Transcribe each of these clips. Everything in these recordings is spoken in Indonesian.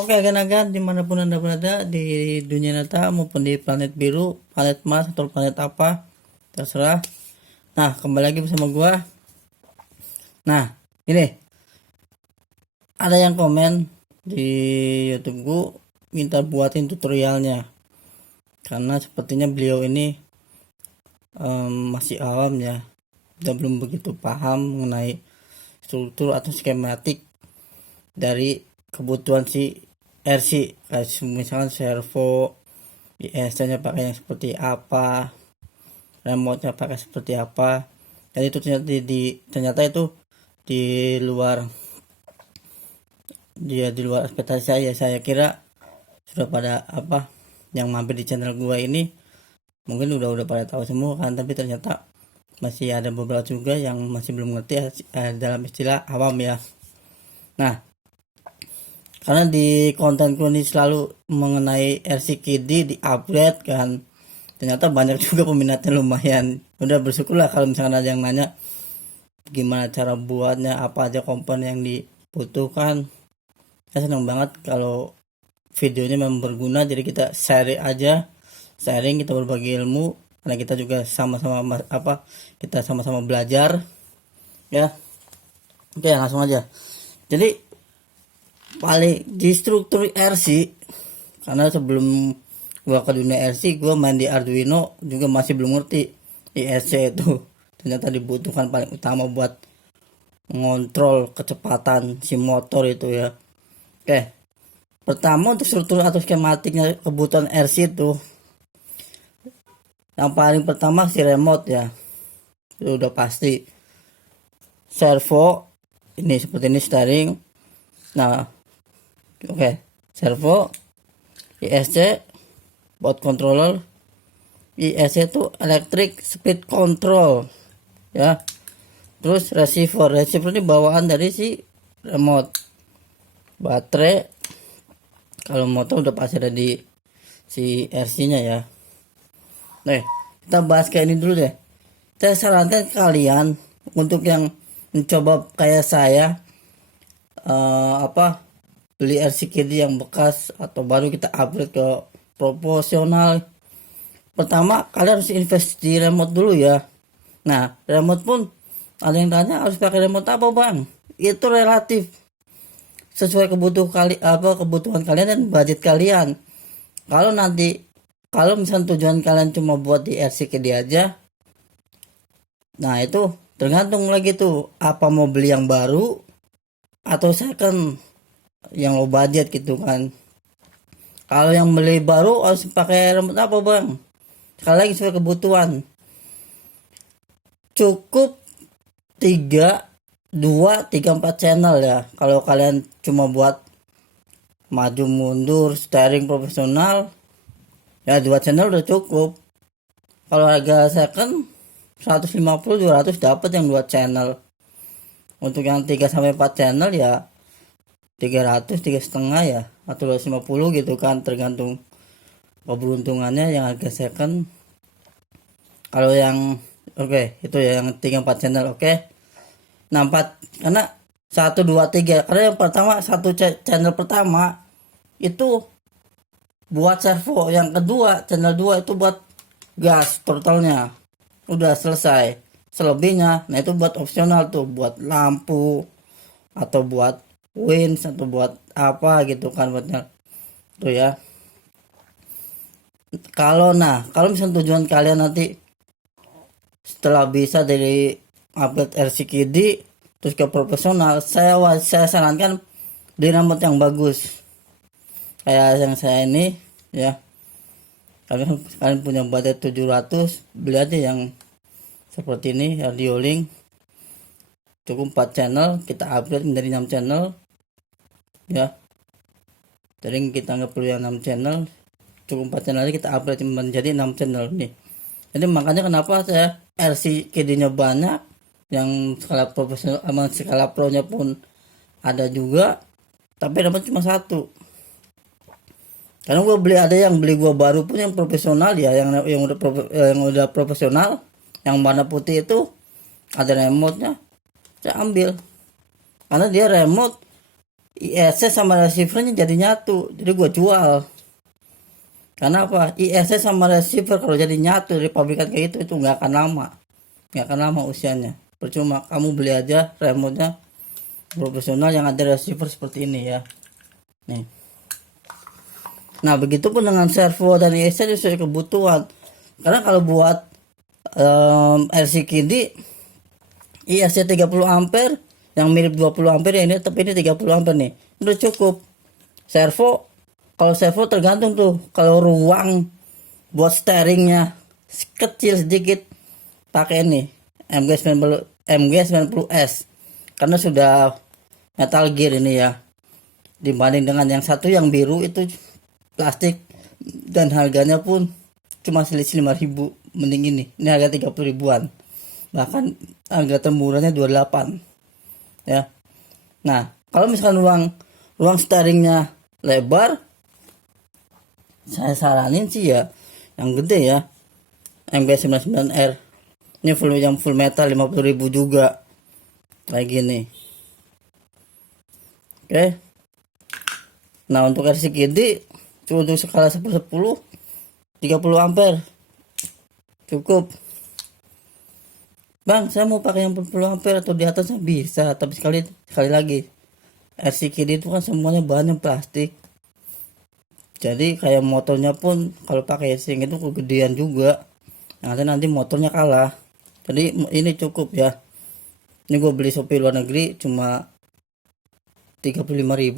Oke agan-agan dimanapun anda berada di dunia nyata maupun di planet biru, planet Mars atau planet apa terserah. Nah kembali lagi bersama gua. Nah ini ada yang komen di YouTube gua minta buatin tutorialnya karena sepertinya beliau ini masih awam ya, dan belum begitu paham mengenai struktur atau skematik dari kebutuhan si RC, kayak misalkan servo ISC nya pakai yang seperti apa, remote nya pakai seperti apa. Dan itu ternyata itu di luar di luar ekspektasi saya kira sudah pada yang mampir di channel gua ini mungkin udah pada tahu semua kan, tapi ternyata masih ada beberapa juga yang masih belum ngerti dalam istilah awam ya. Nah karena di kontenku ini selalu mengenai RCKD di upgrade kan, ternyata banyak juga peminatnya, lumayan. Udah bersyukurlah kalau misalkan ada yang nanya gimana cara buatnya, apa aja komponen yang dibutuhkan. Saya senang banget kalau videonya memang berguna, jadi kita sharing, kita berbagi ilmu karena kita juga kita sama-sama belajar ya. Oke langsung aja. Jadi paling di struktur RC, karena sebelum gua ke dunia RC gua main di Arduino juga masih belum ngerti ISC itu ternyata dibutuhkan paling utama buat mengontrol kecepatan si motor itu ya. Oke, pertama untuk struktur atau skematiknya kebutuhan RC itu yang paling pertama si remote ya, itu udah pasti. Servo ini seperti ini, steering. Nah oke, servo, ISC board controller, ISC itu electric speed control ya. Terus receiver ini bawaan dari si remote. Baterai kalau motor udah pasti ada di si RC nya ya. Nih kita bahas kayak ini dulu deh. Saya sarankan kalian untuk yang mencoba kayak saya, beli RCKD yang bekas atau baru kita upgrade ke proporsional. Pertama kalian harus invest di remote dulu ya. Nah remote pun ada yang tanya harus pakai remote apa bang, itu relatif sesuai kebutuhan kalian dan budget kalian. Kalau misalnya tujuan kalian cuma buat di RCKD aja, nah itu tergantung lagi tuh apa mau beli yang baru atau second yang low budget gitu kan. Kalau yang beli baru harus pakai remote apa bang? Sekali lagi sesuai kebutuhan. Cukup 4 channel ya. Kalau kalian cuma buat maju mundur steering profesional ya 2 channel udah cukup. Kalau harga second 150-200 dapat yang 2 channel. Untuk yang 3-4 channel ya 300, 3,5 ya atau 250 gitu kan, tergantung keberuntungannya yang harga second. Kalau yang itu ya yang 3-4 channel oke. Nah 4 karena 1, 2, 3 karena yang pertama channel pertama itu buat servo, yang kedua channel 2 itu buat gas totalnya udah selesai. Selebihnya nah itu buat opsional tuh, buat lampu atau buat winch atau buat apa gitu kan buatnya tuh ya. Kalau misalnya tujuan kalian nanti setelah bisa dari upgrade RCKD terus ke profesional, saya sarankan beli remote yang bagus kayak yang saya ini ya. Kalian punya budget 700, beli aja yang seperti ini, Radio Link. Cukup 4 channel, kita upgrade menjadi 6 channel ya. Jadi kita nggak perlu yang 6 channel, cukup 4 channel aja kita upgrade menjadi 6 channel nih. Jadi makanya kenapa saya RCKD nya banyak, yang skala profesional sama skala pro nya pun ada juga, tapi dapat cuma 1. Karena ada yang beli gua baru pun yang profesional ya, yang udah profesional, yang warna putih itu ada remote nya, saya ambil karena dia remote ISC sama receivernya jadi nyatu, jadi gue jual. Karena apa? ISC sama receiver kalau jadi nyatu dari pabrikan kayak itu nggak akan lama, nggak akan lama usianya. Percuma kamu beli aja remote-nya profesional yang ada receiver seperti ini ya. Nih. Nah, begitupun dengan servo dan ISC sesuai kebutuhan. Karena kalau buat LCD ISC 30 ampere yang mirip 20 ampere ya ini, tapi ini 30 ampere nih. Udah cukup. Servo, kalau servo tergantung tuh. Kalau ruang buat steeringnya kecil sedikit, pakai ini MG90S. Karena sudah metal gear ini ya. Dibanding dengan yang satu yang biru itu plastik dan harganya pun cuma selisih 5.000. Mending ini harga 30 ribuan, bahkan harga temuranya 28 ya. Nah, kalau misalkan ruang steeringnya lebar, saya saranin sih ya yang gede ya, MB99R. Ini full metal 50.000 juga kayak gini. Oke. Nah, untuk RCD untuk skala 10-10 30 ampere cukup. Bang, saya mau pakai yang 40 ampere atau di atasnya bisa, tapi sekali lagi RCD itu kan semuanya bahannya plastik. Jadi kayak motornya pun kalau pakai casing itu kegedean juga. Nanti motornya kalah. Jadi ini cukup ya. Ini gue beli Shopee luar negeri cuma 35.000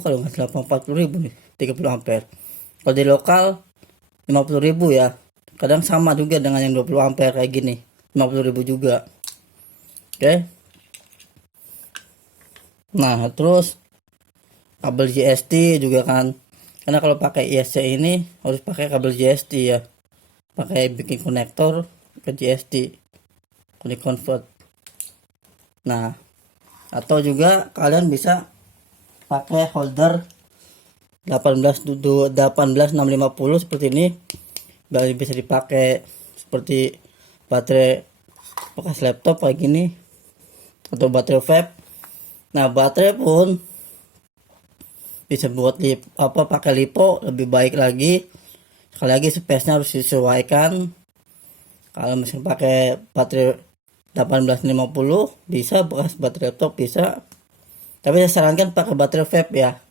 kalau nggak salah, 40.000 nih 30 ampere. Kalau di lokal 50.000 ya. Kadang sama juga dengan yang 20 ampere kayak gini, 50.000 juga. Oke. Nah, terus kabel JST juga kan. Karena kalau pakai ISC ini harus pakai kabel JST ya. Pakai bikin konektor ke JST. Connect convert. Nah, atau juga kalian bisa pakai holder 18650 seperti ini. Bisa dipakai seperti baterai bekas laptop kayak gini atau baterai vape. Nah, baterai pun bisa buat pakai lipo lebih baik lagi. Sekali lagi space-nya harus disesuaikan. Kalau misalnya pakai baterai 1850 bisa, bekas baterai laptop bisa. Tapi saya sarankan pakai baterai vape ya.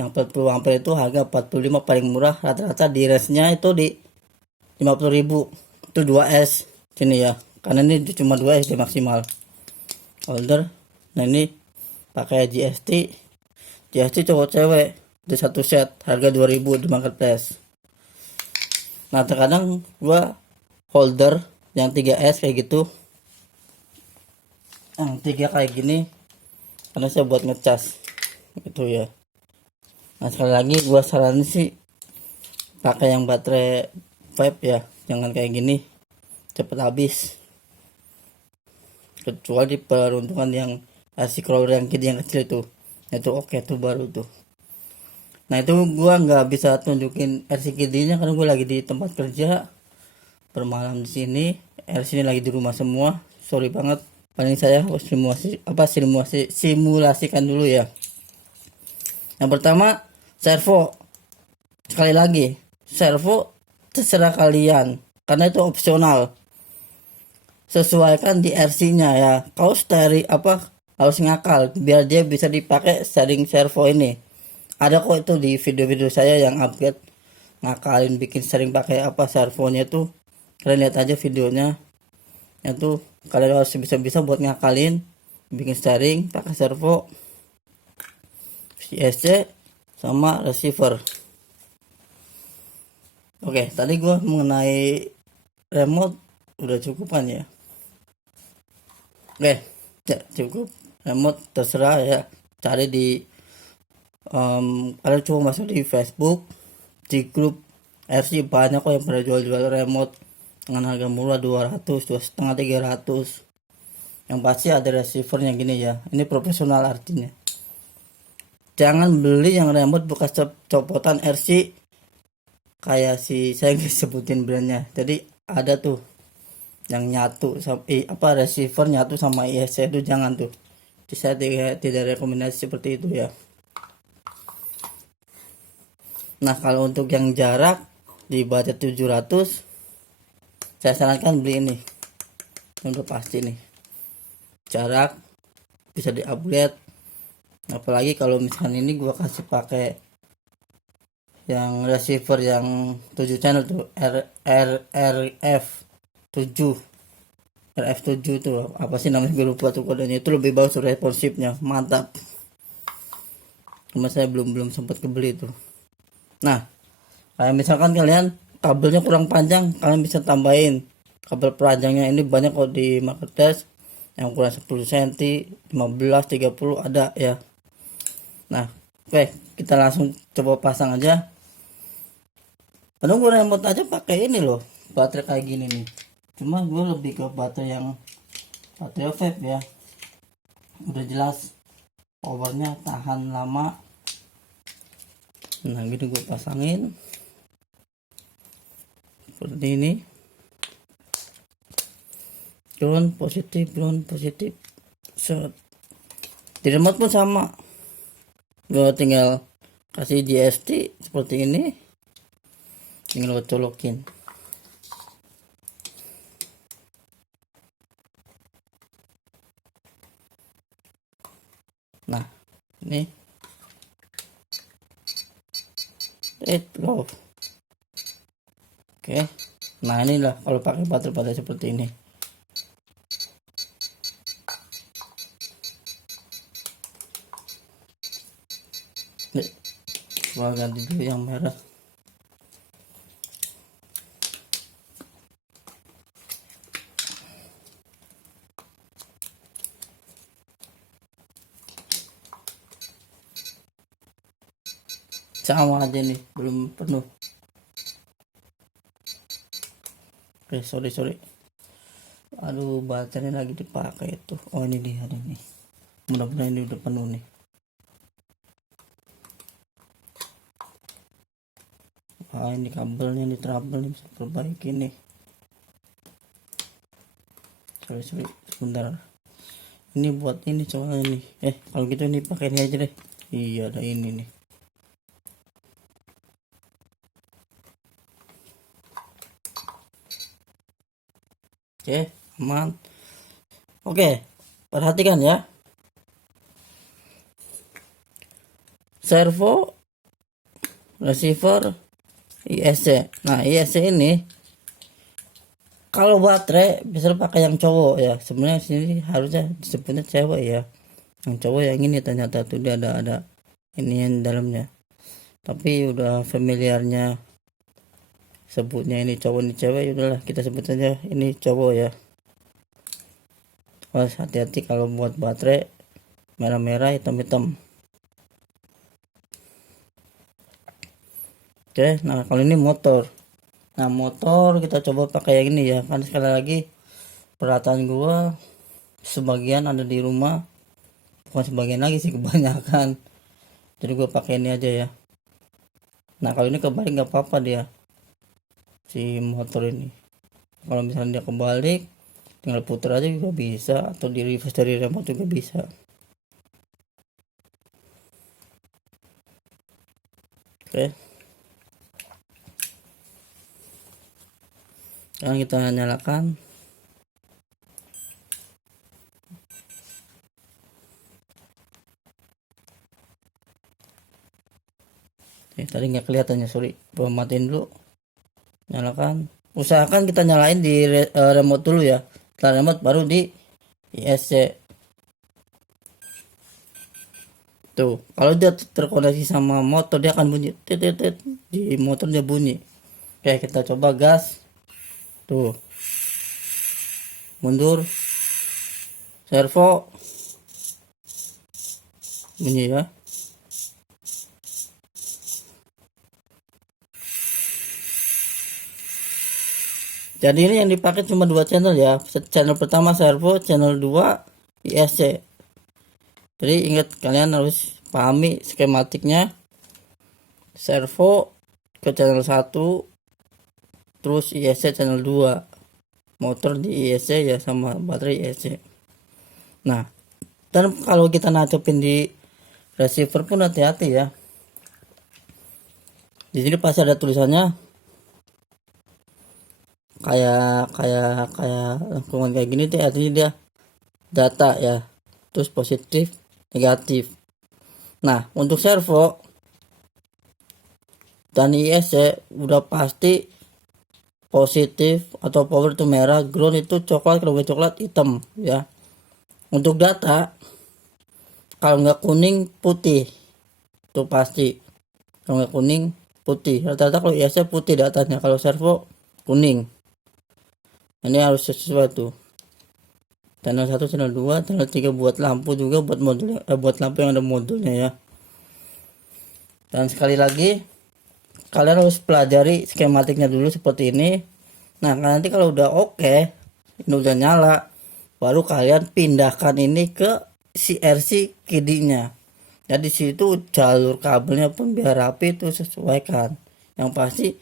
Yang 40 ampere itu harga 45 paling murah, rata-rata di range-nya itu di 50.000. Itu 2S sini ya. Karena ini cuma 2S di maksimal. Holder. Nah, ini pakai GST cowok cewek di satu set harga 2.000 di marketplace. Nah, terkadang gua holder yang 3S kayak gitu, yang 3 kayak gini karena saya buat ngecas gitu ya. Nah, sekali lagi gua saranin sih pakai yang baterai vape ya, jangan kayak gini cepet habis. Kecuali peruntungan yang crawler yang kecil itu oke tuh baru tuh. Nah, itu gua nggak bisa tunjukin RCD-nya karena gua lagi di tempat kerja, bermalam di sini. RC ini lagi di rumah semua. Sorry banget. Paling saya harus simulasikan dulu ya. Yang pertama, servo. Sekali lagi, servo terserah kalian karena itu opsional. Sesuaikan di RC-nya ya. Kau harus ngakal biar dia bisa dipakai steering servo ini. Ada kok itu di video-video saya yang upgrade ngakalin bikin steering pakai servonya tuh. Kalian lihat aja videonya. Itu kalian harus bisa buat ngakalin bikin steering pakai servo, CSC sama receiver. Oke, tadi gua mengenai remote udah cukupan ya. Oke, ya cukup. Remote terserah ya, cari di kalian coba masuk di Facebook, di grup RC banyak kok yang pada jual remote dengan harga murah 200, 2,5, 300. Yang pasti ada receivernya gini ya. Ini profesional artinya. Jangan beli yang remote bekas copotan RC kayak saya nggak sebutin brandnya. Jadi ada tuh yang nyatu receiver nyatu sama ISC itu jangan tuh. Saya tidak rekomendasi seperti itu ya. Nah kalau untuk yang jarak di budget 700, saya sarankan beli ini. Ini udah pasti nih, jarak bisa di upgrade. Apalagi kalau misalkan ini gua kasih pakai yang receiver yang 7 channel tuh, RF 7 RF7 tuh, apa sih namanya, gue lupa tuh kodenya. Itu lebih bagus, responsifnya mantap. Cuma saya belum sempat kebeli itu. Nah kayak misalkan kalian kabelnya kurang panjang, kalian bisa tambahin kabel peranjangnya. Ini banyak kok di marketplace yang ukuran 10 cm, 15, 30 ada ya. Nah oke, kita langsung coba pasang aja. Padahal gue remote aja pakai ini loh, baterai kayak gini nih. Cuma gue lebih ke baterai yang baterai vape ya. Udah jelas powernya tahan lama. Nah gini gue pasangin seperti ini, ground positif set. Di remote pun sama, gue tinggal kasih JST seperti ini, tinggal gue colokin. Nah ini love. Oke, nah inilah kalau pakai baterai seperti ini. Nih, gua ganti dulu yang merah. Sama aja nih, belum penuh. Oke, sorry. Aduh, baterainya lagi dipakai itu. Oh ini dia nih. Mudah-mudahan ini udah penuh nih. Ini kabelnya, ini trouble nih, bisa perbaiki nih. Sorry, sebentar. Ini buat ini coba ini. Kalau gitu ini pakai ini aja deh. Iya, ada ini nih. Oke, aman. Oke, perhatikan ya. Servo, receiver, ISC. Nah, ISC ini kalau baterai bisa pakai yang cowok ya. Sebenarnya sini harusnya disebutnya cewek ya. Yang cowok yang ini ternyata tuh dia ada ini yang dalamnya. Tapi udah familiarnya sebutnya ini cowok ini cewek, udahlah kita sebut saja ini cowok ya. Awas hati-hati kalau buat baterai merah-merah hitam-hitam. Oke, nah kalau ini motor. Nah motor kita coba pakai yang ini ya, kan sekali lagi peralatan gua sebagian ada di rumah, bukan sebagian lagi sih, kebanyakan. Jadi gua pakai ini aja ya. Nah kalau ini kebalik nggak apa-apa dia, si motor ini. Kalau misalnya dia kebalik, tinggal putar aja juga bisa, atau di reverse dari remote juga bisa. Oke, sekarang kita nyalakan. Tadi nggak kelihatannya, sorry, gua matiin dulu. Nyalakan, usahakan kita nyalain di remote dulu ya. Setelah remote baru di ISC. Tuh, kalau dia terkoneksi sama motor dia akan bunyi tit, di motor dia bunyi. Oke, kita coba gas. Tuh, mundur, servo, bunyi ya. Jadi ini yang dipakai cuma 2 channel ya. Channel pertama servo, channel 2 ISC. Jadi ingat, kalian harus pahami skematiknya. Servo ke channel 1, terus ISC channel 2, motor di ISC ya, sama baterai ISC. Nah, dan kalau kita nacepin di receiver pun hati-hati ya. Di sini pasti ada tulisannya kayak lengkungan kayak gini tuh, artinya dia data ya, terus positif negatif. Nah untuk servo dan ISC udah pasti positif atau power itu merah, ground itu coklat, kalau coklat hitam ya. Untuk data kalau nggak kuning putih itu pasti, kalau nggak kuning putih. Rata-rata kalau ISC putih datanya, kalau servo kuning. Ini harus sesuai tuh. Channel 1, channel 2, channel 3 buat lampu juga, buat modul buat lampu yang ada modulnya ya. Dan sekali lagi kalian harus pelajari skematiknya dulu seperti ini. Nah nanti kalau udah oke, ini udah nyala, baru kalian pindahkan ini ke CRC KD-nya. Jadi situ jalur kabelnya pun biar rapi itu sesuaikan. Yang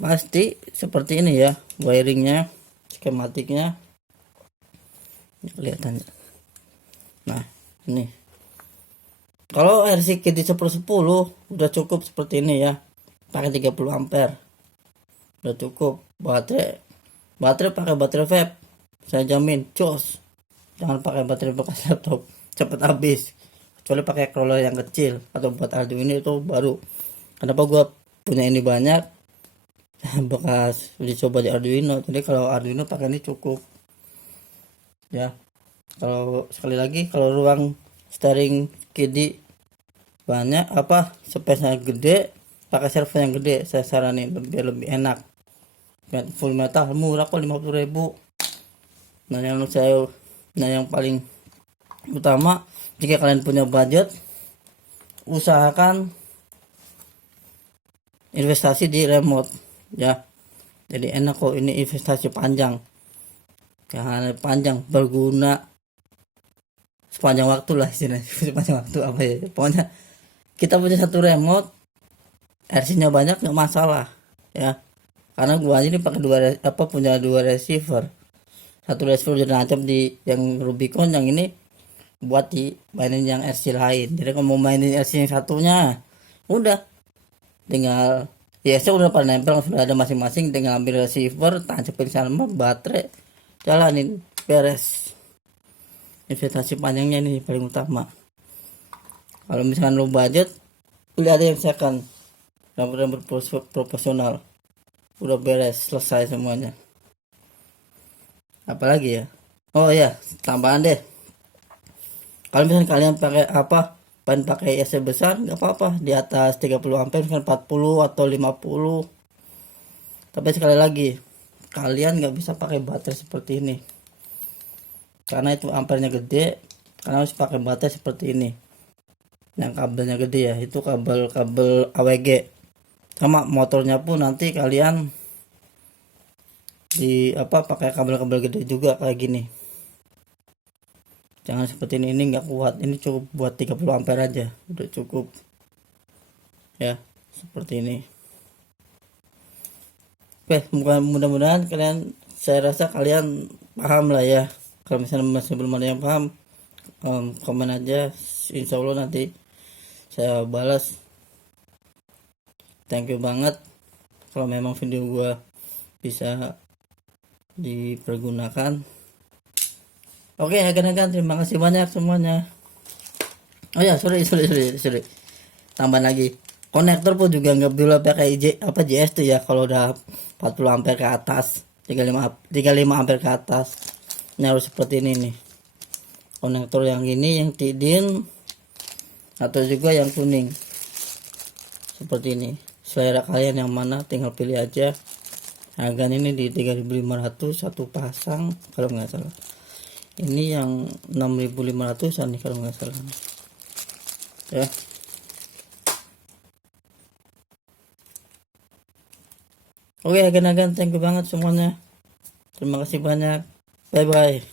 pasti seperti ini ya, wiringnya, skematiknya kelihatan. Nah ini kalau RC KD 1010 udah cukup seperti ini ya, pakai 30 ampere udah cukup. Baterai pakai baterai vape, saya jamin jos. Jangan pakai baterai bekas laptop, cepet habis. Kecuali pakai controller yang kecil atau buat Arduino itu baru. Kenapa gua punya ini banyak bekas dicoba di Arduino, jadi kalau Arduino pakai ini cukup ya. Kalau sekali lagi, kalau ruang steering KD banyak space-nya gede, pakai servo yang gede, saya saranin lebih enak. Full metal murah kok, 50.000. Nah yang paling utama, jika kalian punya budget, usahakan investasi di remote ya. Jadi enak kok, ini investasi panjang, jangan panjang, berguna sepanjang waktu lah istilahnya. Sepanjang waktu apa ya, pokoknya kita punya satu remote, RC-nya banyak nggak masalah ya. Karena gua ini pakai punya dua receiver. Satu receiver udah nancap di yang Rubicon, yang ini buat dimainin yang RC lain. Jadi kalau mau mainin RC yang satunya, udah tinggal saya udah pada nempel, sudah ada masing-masing, tinggal ambil receiver, tancapin sama baterai, jalanin, beres. Investasi panjangnya ini paling utama. Kalau misalkan lo budget, udah ada yang second, rambut proporsional, udah beres, selesai semuanya. Apalagi ya, oh ya tambahan deh, kalau misalnya kalian pakai ISC besar nggak apa-apa, di atas 30 ampere, misalkan 40 atau 50. Tapi sekali lagi, kalian nggak bisa pakai baterai seperti ini karena itu ampernya gede. Karena harus pakai baterai seperti ini yang kabelnya gede ya, itu kabel AWG. Sama motornya pun nanti kalian pakai kabel gede juga kayak gini. Jangan seperti ini nggak kuat. Ini cukup buat 30 ampere aja, udah cukup ya, seperti ini. Oke, mudah-mudahan saya rasa kalian paham lah ya. Kalau misalnya masih belum ada yang paham, komen aja, insya Allah nanti saya balas. Thank you banget kalau memang video gua bisa dipergunakan. Oke, agan-agan, terima kasih banyak semuanya. Oh ya, sorry. Tambah lagi, konektor pun juga nggak boleh pakai JS tuh ya. Kalau udah 40 ampere ke atas, 35 ampere ke atas, ini harus seperti ini nih. Konektor yang ini, yang tidin atau juga yang kuning, seperti ini. Selera kalian yang mana, tinggal pilih aja. Harganya ini di 3.500 satu pasang kalau nggak salah. Ini yang 6.500an nih kalau nggak salah ya. Oke, agan-agan, thank you banget semuanya, terima kasih banyak, bye bye.